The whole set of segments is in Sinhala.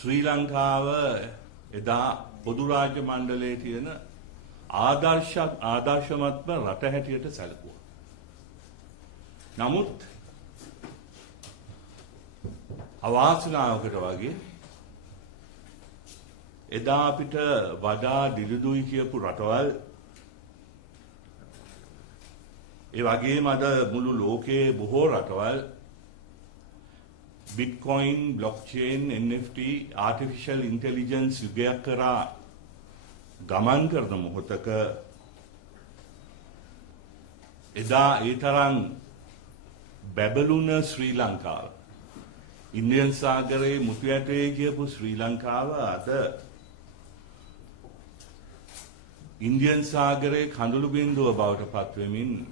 ශ්‍රී ලංකාව එදා පොදු රාජ්‍ය මණ්ඩලයේ තියෙන ආදර්ශමත්ම රට හැටියට සැලකුවා. නමුත් අවාසනාවකට වගේ එදා අපිට වඩා දිලිදුයි කියපු රටවල් ඒ වගේම අද මුළු ලෝකයේ බොහෝ රටවල් Bitcoin, blockchain, NFT, artificial intelligence යුගයක් කරා ගමන් කරන මොහොතක එදා ඒ තරම් බැබළුන ශ්‍රී ලංකාව ඉන්දියන් සාගරයේ මුතු ඇටේ කියපු ශ්‍රී ලංකාව අද ඉන්දියන් සාගරයේ කඳුළු බිඳුව බවට පත් වෙමින්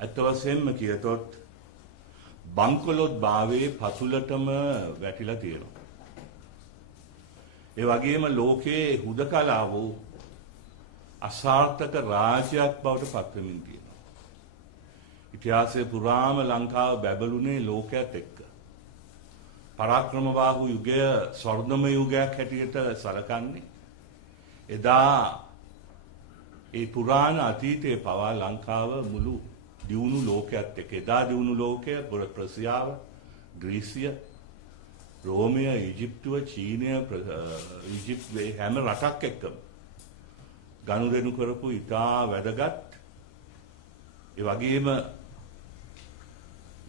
අත වශයෙන්ම කියතොත් බංකොලොත් භාවයේ පතුලටම වැටිලා තියෙනවා. ඒ වගේම ලෝකයේ හුදකලා වූ අසාර්ථක රාජ්‍යයක් බවට පත් වෙමින් තියෙනවා. ඉතිහාසයේ පුරාම ලංකාව බැබළුනේ ලෝකයට එක්ක. පරාක්‍රමබාහු යුගය ස්වර්ණමය යුගයක් හැටියට සැලකන්නේ. එදා ඒ පුරාණ අතීතයේ පවා ලංකාව මුළු දියුණු ලෝකයක් එක්ක එදා දියුණු ලෝකය ප්‍රසියාව ග්‍රීසිය රෝමය ඊජිප්තුව චීනය ඊජිප්තුවේ හැම රටක් එක්කම ගනුදෙනු කරපු ඉතා වැදගත් ඒ වගේම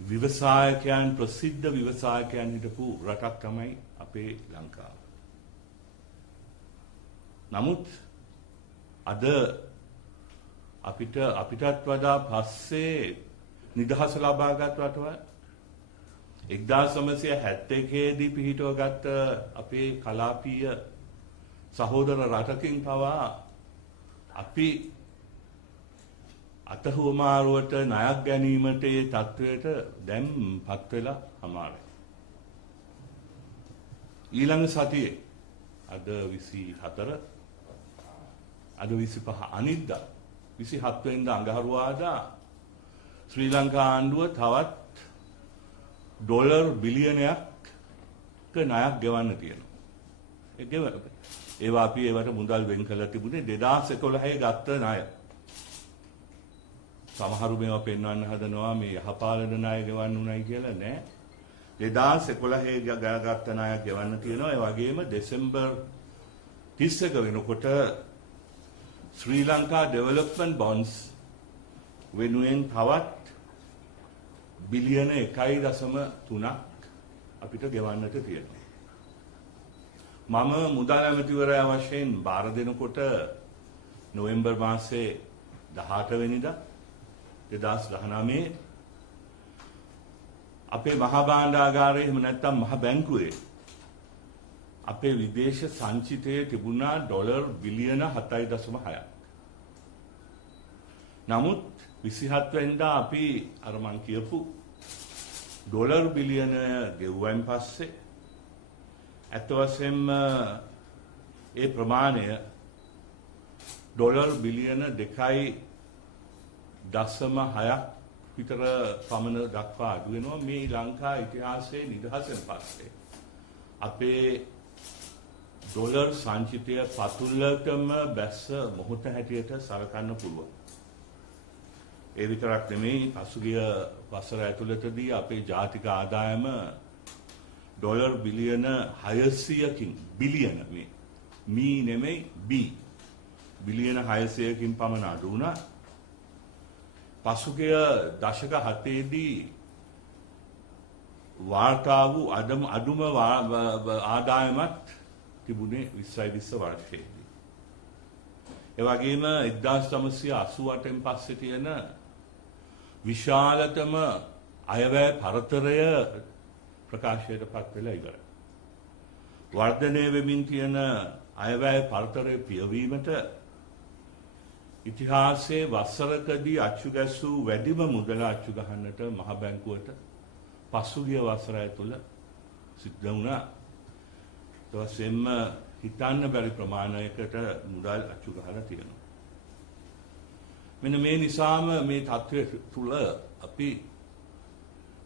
විවසායකයන් ප්‍රසිද්ධ විවසායකයන් හිටපු රටක් තමයි අපේ ලංකාව. නමුත් අද අපිටත් වඩා පස්සේ නිදහස ලබාගත් රටවල් 1971 දී පිහිටවගත් අපේ කලාපීය සහෝදර රටකින් පවා අපි අතහුවමාරුවට ණයක් ගැනීමට ඒ තත්වයට දැන් පත් වෙලා අමාරුයි. ඊළඟ සතියේ අද 24 අද 25 අනිද්දා 27 වෙනිදා අඟහරුවාදා ශ්‍රී ලංකා ආණ්ඩුව තවත් ඩොලර් බිලියනයක් ණයක් ගෙවන්න තියෙනවා. ඒවා අපි ඒවට මුදල් වෙන් කරලා තිබුණේ 2011 ගත්ත ණය. සමහරු මේවා පෙන්වන්න හදනවා මේ යහපාලන ණය ගෙවන්න උනායි කියලා නෑ. 2011 ගත්ත ණයක් ගෙවන්න තියෙනවා. ඒ වගේම දෙසැම්බර් 31 වෙනකොට ශ්‍රී ලංකා ඩෙවලොප්මන්ට් බොන්ඩ්ස් වෙනුවෙන් තවත් බිලියන 1.3ක් අපිට ගෙවන්නට තියෙනවා. මම මුදල් ඇමතිවරයා වශයෙන් බාර දෙනකොට නොවැම්බර් මාසයේ 18 වෙනිදා 2019 අපේ මහා භාණ්ඩාගාරයේ එහෙම නැත්නම් මහ බැංකුවේ අපේ විදේශ සංචිතයේ තිබුණා ඩොලර් බිලියන 7.6ක්. නමුත් 27 වෙනිදා අපි අර මං කියපු ඩොලර් බිලියන ගෙවුවන් පස්සේ අත වශයෙන්ම ඒ ප්‍රමාණය ඩොලර් බිලියන 2.6ක් විතර පමණ දක්වා අඩු වෙනවා. මේ ලංකා ඉතිහාසයේ නිදහසෙන් පස්සේ අපේ ඩොලර් සංචිතය පතුලටම බැස්ස මොහොත හැටියට සලකන්න පුළුවන්. ඒ විතරක් නෙමෙයි පසුගිය වසර ඇතුළතදී අපේ ජාතික ආදායම ඩොලර් බිලියන 600කින් බිලියන මේ නෙමෙයි බී බිලියන 600කින් පමණ අඩු වුණා. පසුගිය දශක 7ේදී වාර්තා වූ අඩුම ආදායමත් තිබුණේ 2020 වර්ෂයේදී. ඒ වගේම 1988න් පස්සේ තියෙන විශාලතම අයවැය පරතරය ප්‍රකාශයට පත් වෙලා ඉවරයි. වර්ධනය වෙමින් තියෙන අයවැය පරතරය පියවීමට ඉතිහාසයේ වසරකදී අච්චු ගැසූ වැඩිම මුදල අච්චු ගහන්නට මහ බැංකුවට පසුගිය වසරය තුළ සිද්ධ වුණා. තවසෙම හිතන්න බැරි ප්‍රමාණයකට මුදල් අච්චු ගහලා තියෙනවා. මෙන්න මේ නිසාම මේ තත්ත්වය තුළ අපි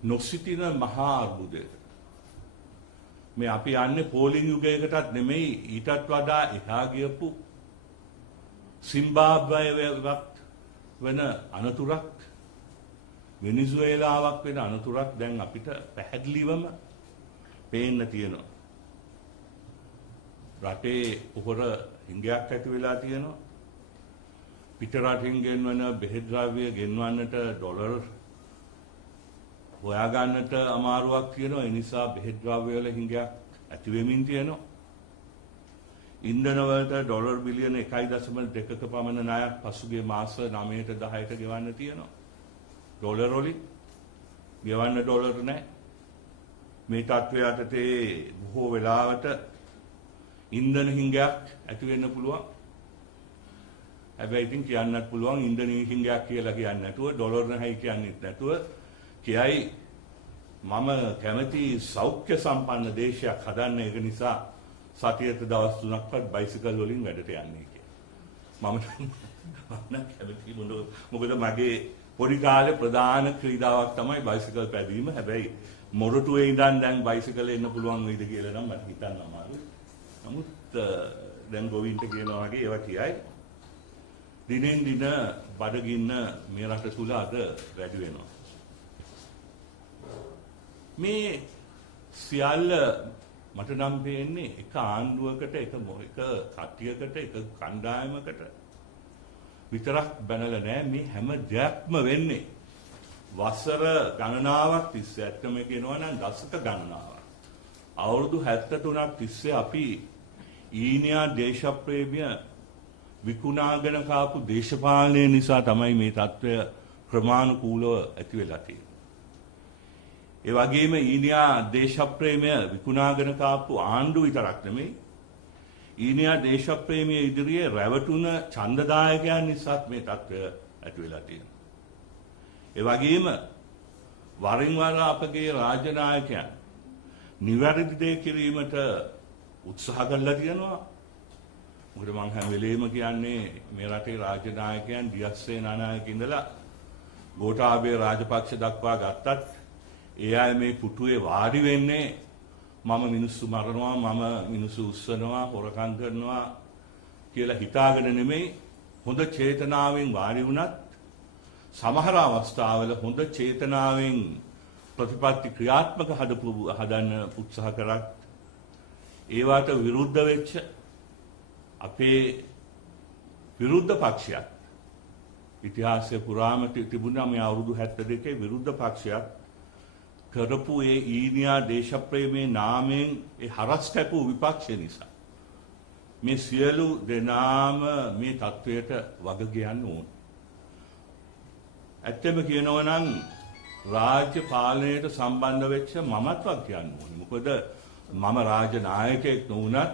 නොසිටින මහා අර්බුදයක මේ අපි යන්නේ පෝලිං යුගයකටත් නෙමෙයි ඊටත් වඩා එහා ගියපු සිම්බාබ්වේවත් වෙන අනතුරක් වෙනිසුවේලාවක් වෙන අනතුරක් දැන් අපිට පැහැදිලිවම පේන්න තියෙනවා. රටේ උහුර හිඟයක් ඇති වෙලා තියෙනවා. පිට රටින් ගෙන්වන බෙහෙත් ද්‍රව්‍ය ගෙන්වන්නට ඩොලර් හොයා ගන්නට අමාරුවක් තියෙනවා. ඒ නිසා බෙහෙත් ද්‍රව්‍ය වල හිඟයක් ඇති වෙමින් තියෙනවා. ඉන්ධන වලට ඩොලර් බිලියන 1.2ක පමණ ණයක් පසුගිය මාස 9ට 10ට ගෙවන්න තියෙනවා. ඩොලර් වලින් ගෙවන්න ඩොලර් නැහැ. මේ තත්ත්වය යටතේ බොහෝ වෙලාවට ඉන්ධන හිඟයක් ඇති වෙන්න පුළුවන්. හැබැයි ඉතින් කියන්නත් පුළුවන් ඉන්ධන හිඟයක් කියලා කියන්නේ නැතුව ඩොලර් නැහැයි කියන්නේත් නැතුව කියයි මම කැමති සෞඛ්‍ය සම්පන්න දේශයක් හදන්න. ඒක නිසා සතියට දවස් 3ක්වත් බයිසිකල් වලින් වැඩට යන්නේ කියලා. මම කැමති මොකද මගේ පොඩි කාලේ ප්‍රධාන ක්‍රීඩාවක් තමයි බයිසිකල් පැදීම. හැබැයි මොරටුවේ ඉඳන් දැන් බයිසිකල් එන්න පුළුවන් වෙයිද කියලා නම් මට හිතන්න අමාරුයි. නමුත් දැන් ගෝවින්ට කියනවා වගේ ඒවා කියයි. දිනෙන් දින බඩගින්න මේ රට තුල අද වැඩි වෙනවා. මේ සියල්ල මට නම් පේන්නේ එක ආණ්ඩුවකට එක කට්ටියකට එක කණ්ඩායමකට විතරක් බැනලා නෑ. මේ හැම දෙයක්ම වෙන්නේ වසර ගණනාවක් තිස්සේ. ඇත්තම කියනවා නම් දශක ගණනාවක්. අවුරුදු 73ක් තිස්සේ අපි ඊනියා දේශප්‍රේමිය විකුණාගෙන කාපු දේශපාලනය නිසා තමයි මේ තත්ත්වය ක්‍රමානුකූලව ඇති වෙලා තියෙන්නේ. ඒ වගේම ඊනියා දේශප්‍රේමය විකුණාගෙන කාපු ආණ්ඩු විතරක් නෙමෙයි ඊනියා දේශප්‍රේමය ඉදිරියේ රැවටුණ ඡන්දදායකයන් නිසාත් මේ තත්ත්වය ඇති වෙලා තියෙනවා. ඒ වගේම වරින් වර අපගේ රාජ්‍ය නායකයන් නිවැරදි දේ කිරීමට උත්සාහ කරලා තියෙනවා. මොකද මම හැම වෙලේම කියන්නේ මේ රටේ රාජ්‍ය නායකයන් දියස්සේ නානායක ඉඳලා ගෝඨාභය රාජපක්ෂ දක්වා ගත්තත් ඒ අය මේ පුටුවේ වාඩි වෙන්නේ මම මිනිස්සු මරනවා, මම මිනිස්සු උස්සනවා, හොරකම් කරනවා කියලා හිතාගෙන නෙමෙයි. හොඳ චේතනාවෙන් වාඩි වුණත් සමහර අවස්ථාවල හොඳ චේතනාවෙන් ප්‍රතිපත්ති ක්‍රියාත්මක හදන්න උත්සාහ කරත් ඒවට විරුද්ධ වෙච්ච අපේ විරුද්ධ පක්ෂයක් ඉතිහාසයේ පුරාම තිබුණා. මේ අවුරුදු 72 විරුද්ධ පක්ෂයක් කරපු ඒ ඊනියා දේශප්‍රේමයේ නාමයෙන් ඒ හරස් කැපූ විපක්ෂය නිසා මේ සියලු දෙනාම මේ තත්වයට වග කියන්න ඕන. ඇත්තම කියනවා නම් රාජ්‍ය පාලනයට සම්බන්ධ වෙච්ච මමත් වග කියන්න ඕනේ. මොකද මම රාජ්‍ය නායකයෙක් නොවුණත්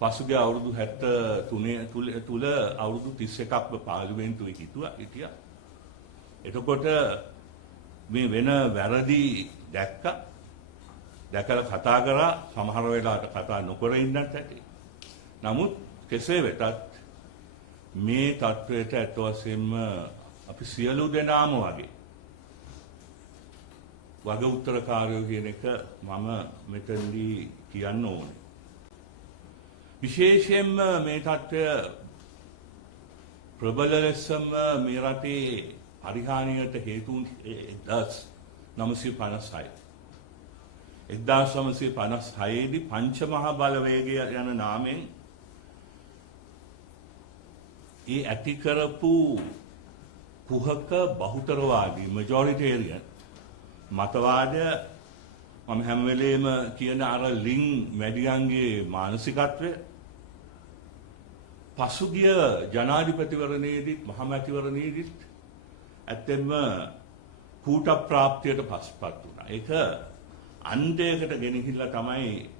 පසුගිය අවුරුදු 73 තුල අවුරුදු 31ක්ම පාර්ලිමේන්තුවේ හිටියා. එතකොට මේ වෙන වැරදි දැකලා කතා කරා. සමහර වෙලාවට කතා නොකර ඉන්නත් ඇති. නමුත් කෙසේ වෙතත් මේ තත්වයට ඇත්ත වශයෙන්ම අපි සියලු දෙනාම වගේ වග උත්තරකාරයෝ කියන එක මම මෙතනදී කියන්න ඕනේ. විශේෂයෙන්ම මේ තත්ත්වය ප්‍රබල ලෙසම මේ රටේ පරිහානියට හේතු 1956. 1956 දී පංචමහා බලවේගය යන නාමයෙන් ඒ ඇති කරපු කුහක බහුතරවාදී majoritarian මතවාදය මම හැම වෙලේම කියන අර ලිං මැඩියන්ගේ මානසිකත්වය පසුගිය ජනාධිපතිවරණයේදීත් මහමැතිවරණයේදීත් ඇත්තෙන්ම කූට ප්‍රාප්තියට පස්පත් වුණා. ඒක අන්තයකට ගෙනහිල්ලා තමයි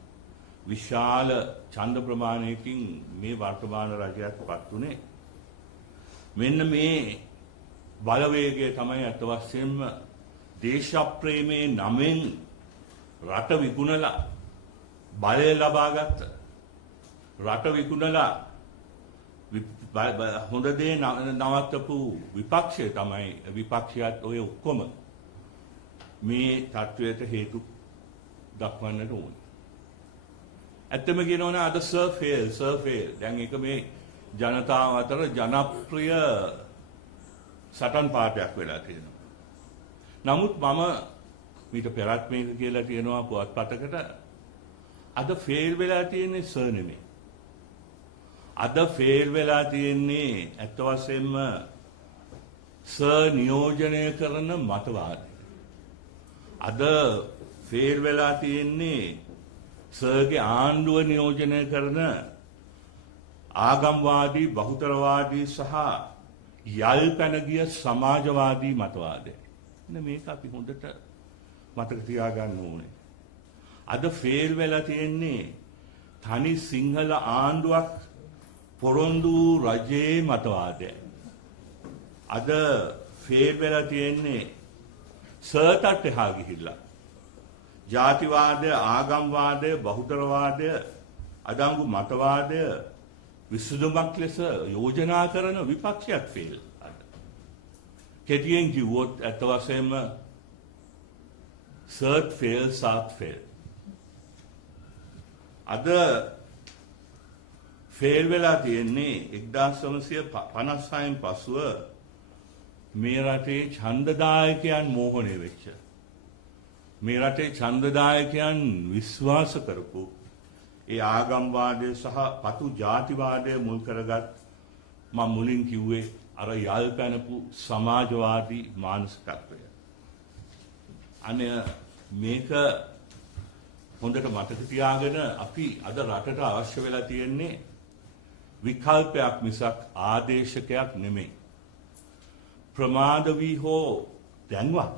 විශාල ඡන්ද ප්‍රමාණයකින් මේ වර්තමාන රජයට පත් වුණේ. මෙන්න මේ බලවේගය තමයි අත වශයෙන්ම දේශප්‍රේමයේ නමෙන් රට විකුණලා බලය ලබාගත්ත රට විකුණලා හොඳ දේ නවත්තපු විපක්ෂය තමයි විපක්ෂයත් ඔය ඔක්කොම මේ තත්වයට හේතු දක්වන්නට ඕනේ. ඇත්තම කියනවනේ අද සර් ෆේල්. දැන් ඒක මේ ජනතාව අතර ජනප්‍රිය සටන් පාඨයක් වෙලා තියෙනවා. නමුත් මම මීට පෙරත් මේක කියලා තියෙනවා පුවත්පතකට අද ෆේල් වෙලා තියෙන්නේ සර් නෙමෙයි. අද ෆේල් වෙලා තියෙන්නේ ඇත්ත වශයෙන්ම සර් නියෝජනය කරන මතවාදය. අද ෆේල් වෙලා තියෙන්නේ සර්ගේ ආණ්ඩුව නියෝජනය කරන ආගම්වාදී බහුතරවාදී සහ යල් පැන ගිය සමාජවාදී මතවාදය. මේක අපි හොඳට මතක තියාගන්න ඕනේ. අද ෆේල් වෙලා තියෙන්නේ තනි සිංහල ආණ්ඩුවක් පොරොන්දු රජයේ මතවාදය. අද ෆේල් වෙලා තියෙන්නේ සර්ටත් එහා ගිහිල්ලා ජාතිවාදය, ආගම්වාදය, බහුතරවාදය, අඩංගු මතවාදය විසඳුමක් ලෙස යෝජනා කරන විපක්ෂයක් ෆේල්. කෙටියෙන් කිව්වොත් ඇත්ත වශයෙන්ම සර්ට් ෆේල්, සාත් ෆේල්. අද ෆේල් වෙලා තියෙන්නේ 1956න් පසුව මේ රටේ ඡන්දදායකයන් මෝහණය වෙච්ච, මේ රටේ ඡන්දදායකයන් විශ්වාස කරපු ඒ ආගම්වාදය සහ පතු ජාතිවාදය මුල් කරගත් මම මුලින් කිව්වේ අර යල් පැනපු සමාජවාදී මානසිකත්වය. අනේ මේක හොඳට මතක තියාගෙන අපි අද රටට අවශ්‍ය වෙලා තියෙන්නේ විකල්පයක් මිසක් ආදේශකයක් නෙමෙයි. ප්‍රමාද වී හෝ දැන්වත්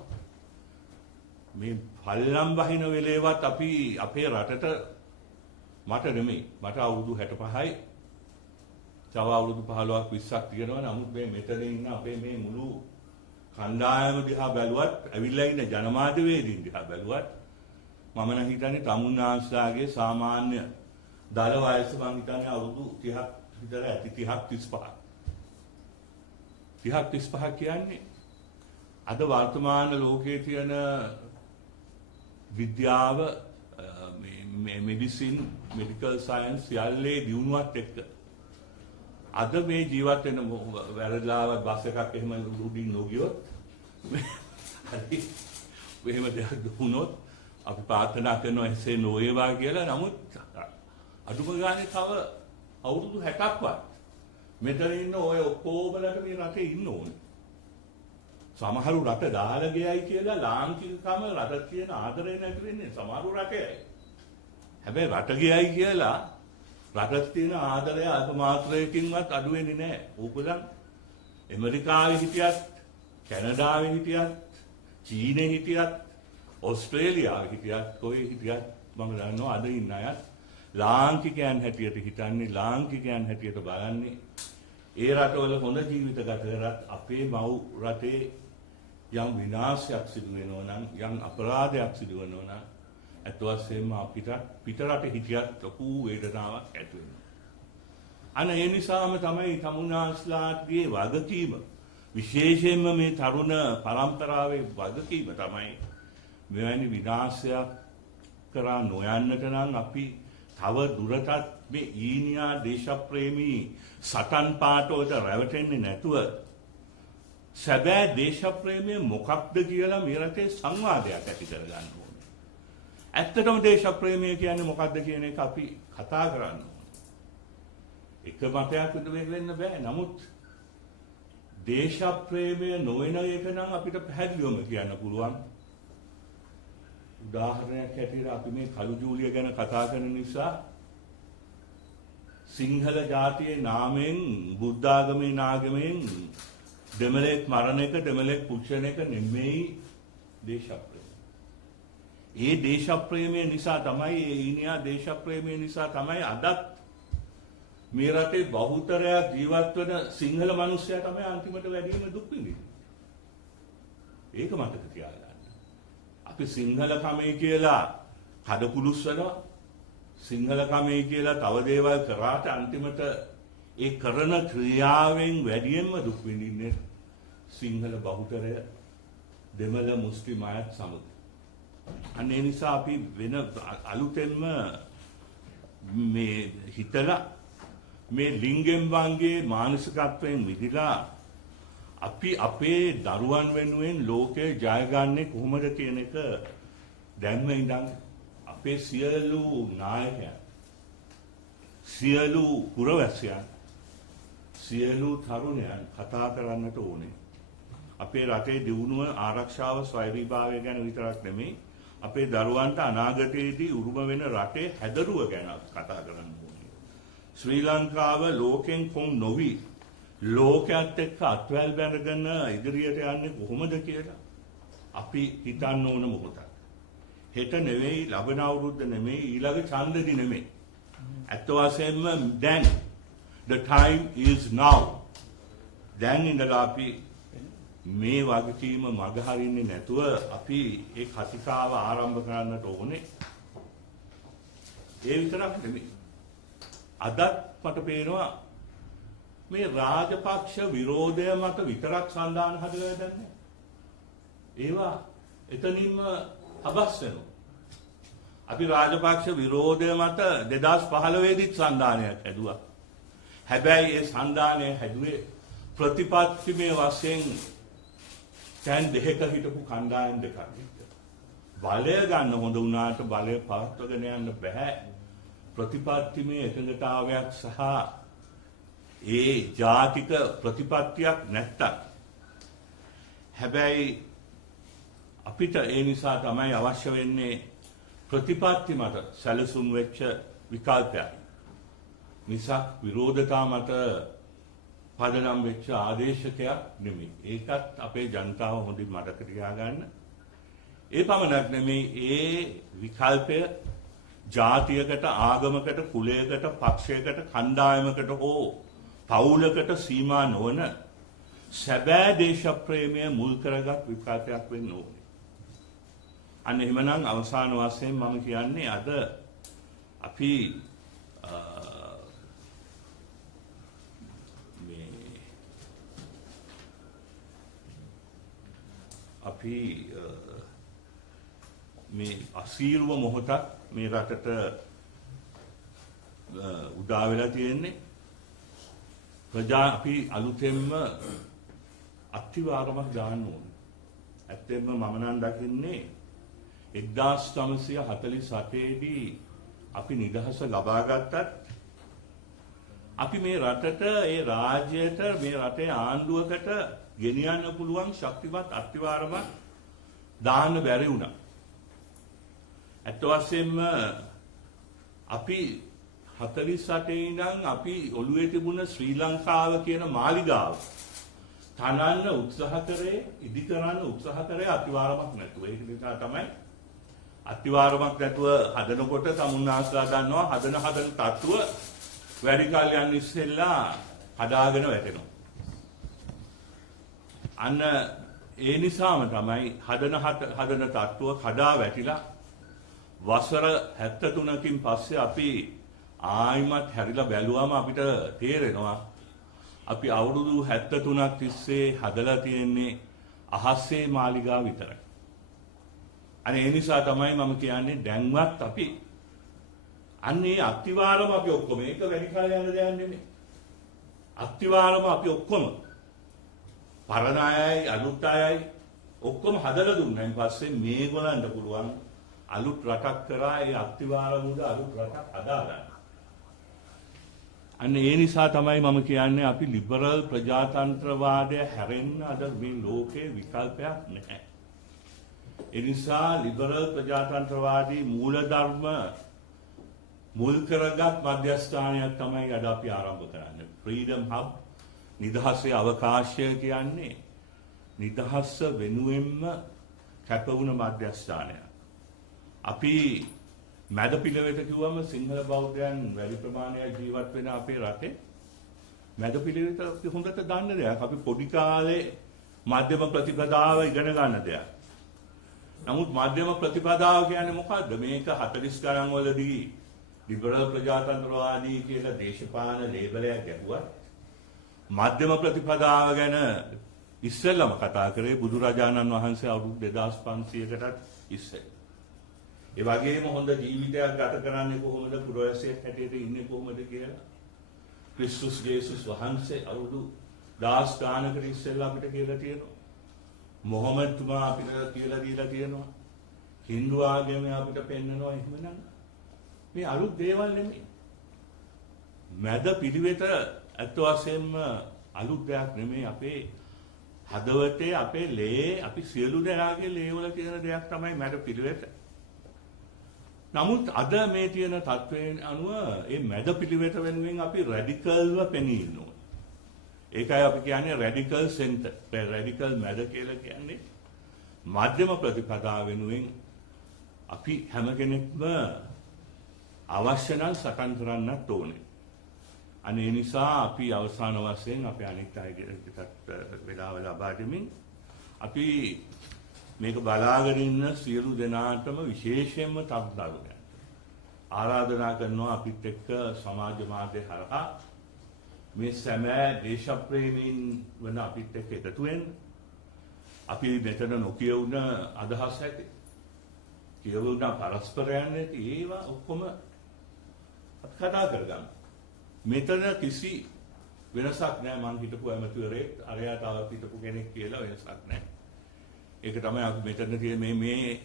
මේ පල්ලම් වහින වෙලේවත් අපි අපේ රටට මට නෙමෙයි මට අවුරුදු 65යි තව අවුරුදු 15ක් 20ක් තියෙනවා. නමුත් මේ මෙතන ඉන්න අපේ මේ මුළු කණ්ඩායම දිහා බැලුවත් ඇවිල්ලා ඉන්න ජනමාධ්‍යවේදීන් දිහා බැලුවත් මම නම් හිතන්නේ තමුන්නාස්ලාගේ සාමාන්‍ය දල වයස මම හිතන්නේ අවුරුදු 30ක් විතර ඇති. 30ක් 35 කියන්නේ අද වර්තමාන ලෝකයේ තියෙන විද්‍යාව, මේ මෙඩිසින්, මෙඩිකල් සයන්ස් සියල්ලේ දියුණුවත් එක්ක අද මේ ජීවත් වෙන වැරදිලාවත් බස් එකක් එහෙම උඩින් නොගියොත් හරි එහෙම දෙයක් දුනොත් අපි ප්‍රාර්ථනා කරනවා එසේ නොවේවා කියලා. නමුත් අඩුම ගානේ තව අවුරුදු 60ක්වත් මෙතන ඉන්න ඔය ඔක්කොමලට මේ රටේ ඉන්න ඕනේ. සමහරු රට දාලා ගියයි කියලා ලාංකිකකම රට කියන ආදරය නැති වෙන්නේ සමහරු රටේයි. හැබැයි රට ගියයි කියලා රටට තියෙන ආදරය අල්ප මාත්‍රයකින්වත් අඩු වෙන්නේ නැහැ. ඕගොල්ලන් ඇමරිකාවේ හිටියත්, කැනඩාවේ හිටියත්, චීනේ හිටියත්, ඕස්ට්‍රේලියාවේ හිටියත්, කොහේ හිටියත් මම දන්නවා අද ඉන්න අයත් ලාංකිකයන් හැටියට හිතන්නේ, ලාංකිකයන් හැටියට බලන්නේ. ඒ රටවල හොඳ ජීවිත ගත කරත් අපේ මව් රටේ යම් විනාශයක් සිදු වෙනවා නම්, යම් අපරාධයක් සිදු වෙනවා නම් ඇත්ත වශයෙන්ම අපිට පිටරට හිටියත් ලොකු වේදනාවක් ඇති වෙනවා. අන්න ඒ නිසාම තමයි තමුන්නාස්ලාගේ වගකීම, විශේෂයෙන්ම මේ තරුණ පරම්පරාවේ වගකීම තමයි මෙවැනි විනාශයක් කරා නොයන්නට නම් අපි තව දුරටත් මේ ඊනියා දේශප්‍රේමී සටන් පාඨවලට රැවටෙන්නේ නැතුව සැබෑ දේශප්‍රේමය මොකක්ද කියලා මේ රටේ සංවාදයක් ඇති කරගන්න ඕනේ. ඇත්තටම දේශප්‍රේමය කියන්නේ මොකක්ද කියන එක අපි කතා කරන්න ඕනේ. එක මතයක් විතර වෙන්න බෑ. නමුත් දේශප්‍රේමය නොවන එක නම් අපිට පැහැදිලිවම කියන්න පුළුවන්. උදාහරණයක් හැටියට අපි මේ කළු ජූලිය ගැන කතා කරන නිසා සිංහල ජාතියේ නාමයෙන්, බුද්ධ ආගමේ නාමයෙන් දෙමළෙක් මරණ එක, දෙමළෙක් පුච්චන එක නෙමෙයි දේශප්‍රේමය. ඒ දේශප්‍රේමය නිසා තමයි, ඒ ඊනියා දේශප්‍රේමය නිසා තමයි අදත් මේ රටේ බහුතරයක් ජීවත් වෙන සිංහල මිනිස්සයා තමයි අන්තිමට වැඩිම දුක් විඳින්නේ. ඒක මතක තියාගන්න. අපි සිංහල කමයි කියලා කඩපුලුස්සනවා, සිංහල කමයි කියලා තව දේවල් කරාට අන්තිමට ඒ කරන ක්‍රියාවෙන් වැඩියෙන්ම දුක් විඳින්නේ සිංහල බහුතරය, දෙමළ මුස්ලිම් අයත් සමග. අන්න ඒ නිසා අපි වෙන අලුතෙන්ම මේ හිතලා මේ ලිංගෙන් වංගේ මානසිකත්වයෙන් මිදලා අපි අපේ දරුවන් වෙනුවෙන් ලෝකේ ජය ගන්නේ කොහොමද කියන එක දැන්ම ඉඳන් අපේ සියලු නායකයන් සියලු පුරවැසියන් සියලු තරුණයන් කතා කරන්නට ඕනේ. අපේ රටේ දියුණුව ආරක්ෂාව ස්වෛරීභාවය ගැන විතරක් නෙමෙයි අපේ දරුවන්ට අනාගතයේදී උරුම වෙන රටේ හැදරුව ගැන කතා කරන්න ඕනේ. ශ්‍රී ලංකාව ලෝකෙන් කොම් නොවි ලෝකයේත් එක්ක අත්වැල් බැඳගෙන ඉදිරියට යන්නේ කොහොමද කියලා අපි හිතන්න ඕන මොකටද? හෙට නෙවෙයි ලබන අවුරුද්ද නෙවෙයි ඊළඟ ඡන්දෙදි නෙවෙයි. අත් වශයෙන්ම දැන් the time is now. දැන් ඉඳලා අපි මේ වගකීම මග හරින්නේ නැතුව අපි ඒ කතිකාව ආරම්භ කරන්නට ඕනේ. ඒ විතරක් නෙමෙයි. අදත් මට පේනවා මේ රාජපක්ෂ විරෝධය මත විතරක් සඳහන් හදලා දැන්නේ. ඒවා එතනින්ම හබස් වෙනවා. අපි රාජපක්ෂ විරෝධය මත 2015 දී සන්දානයක් හැදුවා. හැබැයි ඒ සන්දානය හැදුවේ ප්‍රතිපත්තිමය වශයෙන් දැන් දෙක හිටපු කණ්ඩායම් දෙකක්. බලය ගන්න හොඳ වුණාට බලය පවත්වාගෙන යන්න බෑ. ප්‍රතිපත්තිමය එකඟතාවයක් සහ ඒ ජාතික ප්‍රතිපත්තියක් නැත්තම්. හැබැයි අපිට ඒ නිසා තමයි අවශ්‍ය වෙන්නේ ප්‍රතිපත්ති මත සැලසුම් වෙච්ච විකල්පයක්. මිසක් විරෝධතා මත පදනම් වෙච්ච ආදේශකයක් නෙමෙයි. ඒකත් අපේ ජනතාව හොඳින් මතක තියාගන්න. ඒ පමණක් නෙමෙයි ඒ විකල්පය ජාතියකට ආගමකට කුලයකට පක්ෂයකට කණ්ඩායමකට හෝ පවුලකට සීමා නොවන සැබෑ දේශප්‍රේමය මුල් කරගත් විකල්පයක් වෙන්න ඕනේ. අන්න එහෙමනම් අවසාන වශයෙන් මම කියන්නේ අද අපි මේ අසීරුව මොහොතක් මේ රටට උදා වෙලා තියෙන්නේ. අපි අලුතෙන්ම අත්තිවාරමක් දාන්න ඕනේ. ඇත්තෙන්ම මම නම් දකින්නේ 1948 දී අපි නිදහස ලබා ගත්තත් අපි මේ රටට ඒ රාජ්‍යයට මේ රටේ ආණ්ඩුවකට ගෙනියන්න පුළුවන් ශක්තිමත් අත්තිවාරමක් දාන්න බැරි වුණා. ඇත්ත වශයෙන්ම අපි 48 ඉඳන් අපි ඔළුවේ තිබුණ ශ්‍රී ලංකාව කියන මාලිගාව තනන්න උත්සාහ කරේ ඉදි කරන්න උත්සාහ කරේ අත්තිවාරමක් නැතුව. ඒක නිසා තමයි අත්තිවාරමක් නැතුව හදනකොට තමුන්නාස්ලා දන්නවා හදන තත්ත්ව වැඩි කල් යන ඉස්සෙල්ලා හදාගෙන වැටෙනවා. අන්න ඒ නිසාම තමයි හදන තත්ත්ව කඩා වැටිලා වසර 73කින් පස්සේ අපි ආයිමත් හැරිලා බැලුවම අපිට තේරෙනවා අපි අවුරුදු 73ක් තිස්සේ හදලා තියෙන්නේ අහස්සේ මාලිගාව විතරයි. අනේ ඒ නිසා තමයි මම කියන්නේ දැන්වත් අපි අන්නේ අත්තිවාරම අපි ඔක්කොම ඒක වැඩි කාලයක් යන දෙයක් නෙමෙයි. අත්තිවාරම අපි ඔක්කොම පරණ අයයි අලුත් අයයි ඔක්කොම හදලා දුන්නාන් පස්සේ මේගොල්ලන්ට පුළුවන් අලුත් රටක් කරා ඒ අත්තිවාරම උඩ අලුත් රටක් හදාගන්න. අන්න ඒ නිසා තමයි මම කියන්නේ අපි ලිබරල් ප්‍රජාතන්ත්‍රවාදය හැරෙන්න අද මේ ලෝකේ විකල්පයක් නැහැ. ඒ නිසා ලිබරල් ප්‍රජාතන්ත්‍රවාදී මූලධර්ම මුල් කරගත් මධ්‍යස්ථානයක් තමයි අද අපි ආරම්භ කරන්නේ. ෆ්‍රීඩම් හබ් නිදහසේ අවකාශය කියන්නේ නිදහස වෙනුවෙන්ම කැපවුණ මධ්‍යස්ථානයක්. අපි මැද පිළවෙත කිව්වම සිංහල බෞද්ධයන් වැඩි ප්‍රමාණයක් ජීවත් වෙන අපේ රටේ මැද පිළවෙත අපි හොඳට දන්න දෙයක්. අපි පොඩි කාලේ මධ්‍යම ප්‍රතිපදාව ඉගෙන ගන්න දෙයක්. නමුත් මධ්‍යම ප්‍රතිපදාව කියන්නේ මොකද්ද? මේක 40 ගණන් වලදී ලිබරල් ප්‍රජාතන්ත්‍රවාදී කියලා දේශපාලන ලේබලයක් ගැහුවා. මධ්‍යම ප්‍රතිපදාව ගැන ඉස්සෙල්ලම කතා කරේ බුදුරජාණන් වහන්සේ අවුරුදු 2500කටත් ඉස්සෙල්ලා. ඒ වගේම හොඳ ජීවිතයක් ගත කරන්නේ කොහොමද, පුරවැසියෙක් හැටියට ඉන්නේ කොහොමද කියලා ක්‍රිස්තුස් ජේසුස් වහන්සේ අවුරුදු 10 ගානකට ඉස්සෙල්ලා අපිට කියලා තියෙනවා. මොහොමඩ් තුමා අපිට කියලා දීලා තියෙනවා. හින්දු ආගමේ අපිට පෙන්නනවා. එහෙමනම් මේ අලුත් දේවල් නෙමෙයි. මැද පිළිවෙත අත් වශයෙන්ම අලුත් දෙයක් නෙමෙයි. අපේ හදවතේ, අපේ ලේ, අපි සියලු දෙනාගේ ලේවල තියෙන දෙයක් තමයි මැද පිළිවෙත. නමුත් අද මේ තියෙන තත්ත්වයෙන් අනුව මේ මැද පිළිවෙත වෙනුවෙන් අපි රැඩිකල්ව පෙනී ඉන්නවා. ඒකයි අපි කියන්නේ රැඩිකල් සෙන්ටර්. රැඩිකල් මැද කියලා කියන්නේ මධ්‍යම ප්‍රතිපදාව වෙනුවෙන් අපි හැම කෙනෙක්ම අවශ්‍ය නම් සටන් කරන්නත් ඕනේ. අනේ නිසා අපි අවසාන වශයෙන් අපේ අනිත් අයගෙට වෙලාව ලබා දෙමින් අපි මේක බලාගෙන ඉන්න සියලු දෙනාටම විශේෂයෙන්ම තරුණයන්ට ආරාධනා කරනවා අපිත් එක්ක සමාජ මාධ්‍ය හරහා මේ සෑම දේශප්‍රේමීන් වන අපිත් එක්ක එකතු වෙන්න. අපි මෙතන නොකියුණ අදහස් ඇති, කියවුණ පරස්පරයන් ඇති, ඒවා ඔක්කොම අපි කතා කරගමු. මෙතන කිසි වෙනසක් නැහැ. මං හිතපු ඇමතිවරයෙක් අරයා තවත් හිතපු කෙනෙක් කියලා වෙනසක් නැහැ. ඒක තමයි අපි මෙතන තියෙන මේ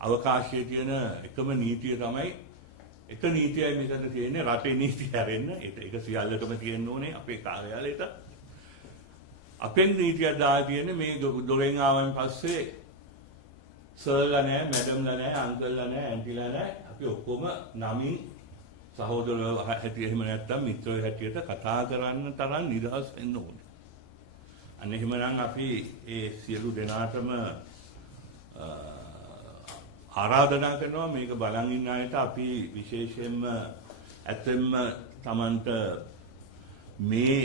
අවකාශයේ තියෙන එකම නීතිය තමයි, එක නීතියයි මෙතන තියෙන්නේ, රටේ නීතිය හැරෙන්න. ඒක සියල්ලටම තියෙන්න ඕනේ අපේ කාර්යාලයට. අපේ නීතිය දාලා තියෙන්නේ මේ දොරෙන් ආවන් පස්සේ සර්ලා නැහැ, මැඩම්ලා නැහැ, අංකල්ලා නැහැ, ඇන්ටිලා නැහැ. අපි ඔක්කොම නමින් සහෝදරයෝ හැටියට එහෙම නැත්නම් මිත්‍රයෝ හැටියට කතා කරන්න තරම් නිදහස් වෙන්න ඕනේ. අන්න එහෙමනම් අපි ඒ සියලු දෙනාටම ආරාධනා කරනවා මේක බලන් ඉන්න අයට. අපි විශේෂයෙන්ම ඇත්තෙන්ම Tamanට මේ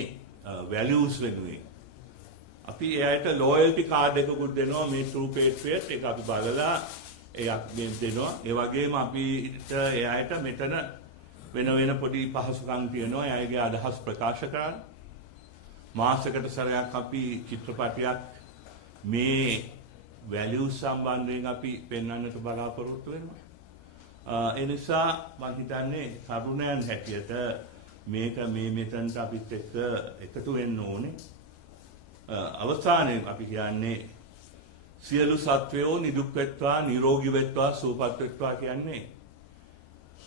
වැලියුස් වෙනුවෙන් අපි එයාට ලොයල්ටි කාඩ් එකකුත් දෙනවා. මේ True Patriot එක අපි බලලා ඒක් දෙනවා. ඒ වගේම අපිට එයාට මෙතන වෙන පොඩි පහසුකම් තියෙනවා. එයාගේ අදහස් ප්‍රකාශ කරන්න. මාසයකට සැරයක් අපි චිත්‍රපටයක් මේ වැලියුස් සම්බන්ධයෙන් අපි පෙන්වන්නට බලාපොරොත්තු වෙනවා. ඒ නිසා මම හිතන්නේ තරුණයන් හැටියට මේක මෙතනට අපිත් එක්ක එකතු වෙන්න ඕනේ. අවසානයේ අපි කියන්නේ සියලු සත්වයෝ නිදුක් වෙත්වා, නිරෝගී වෙත්වා, සුවපත් වෙත්වා කියන්නේ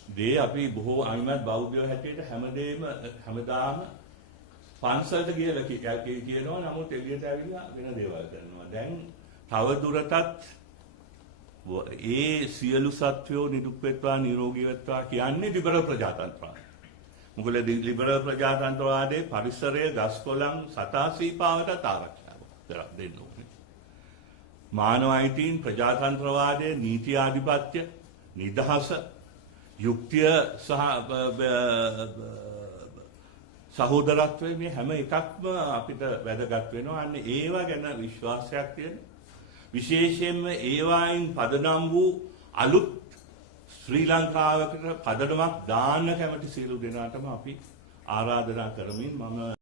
දේ අපි බොහෝ අනිමත් බෞද්ධයෝ හැටියට හැමදාම පන්සලට කියලා කියනවා. නමුත් එළියට ඇවිල්ලා වෙන දේවල් කරනවා. දැන් තව දුරටත් ඒ සියලු සත්වයෝ නිදුක් වෙත්වා, නිරෝගී වෙත්වා කියන්නේ ලිබරල් ප්‍රජාතන්ත්‍රවාදය. මොකද ලිබරල් ප්‍රජාතන්ත්‍රවාදයේ පරිසරය, ගස්කොළන්, සතා සීපාවට ආරක්ෂාව දෙන්න ඕනේ. මානව අයිතීන්, ප්‍රජාතන්ත්‍රවාදයේ නීති ආධිපත්‍ය, නිදහස, යුක්තිය සහ සහෝදරත්වයේ මේ හැම එකක්ම අපිට වැදගත් වෙනවා. අන්න ඒවා ගැන විශ්වාසයක් තියෙන, විශේෂයෙන්ම ඒවායින් පදනම් වූ අලුත් ශ්‍රී ලංකාවකට පදනමක් දාන්න කැමති සියලු දෙනාටම අපි ආරාධනා කරමින් මම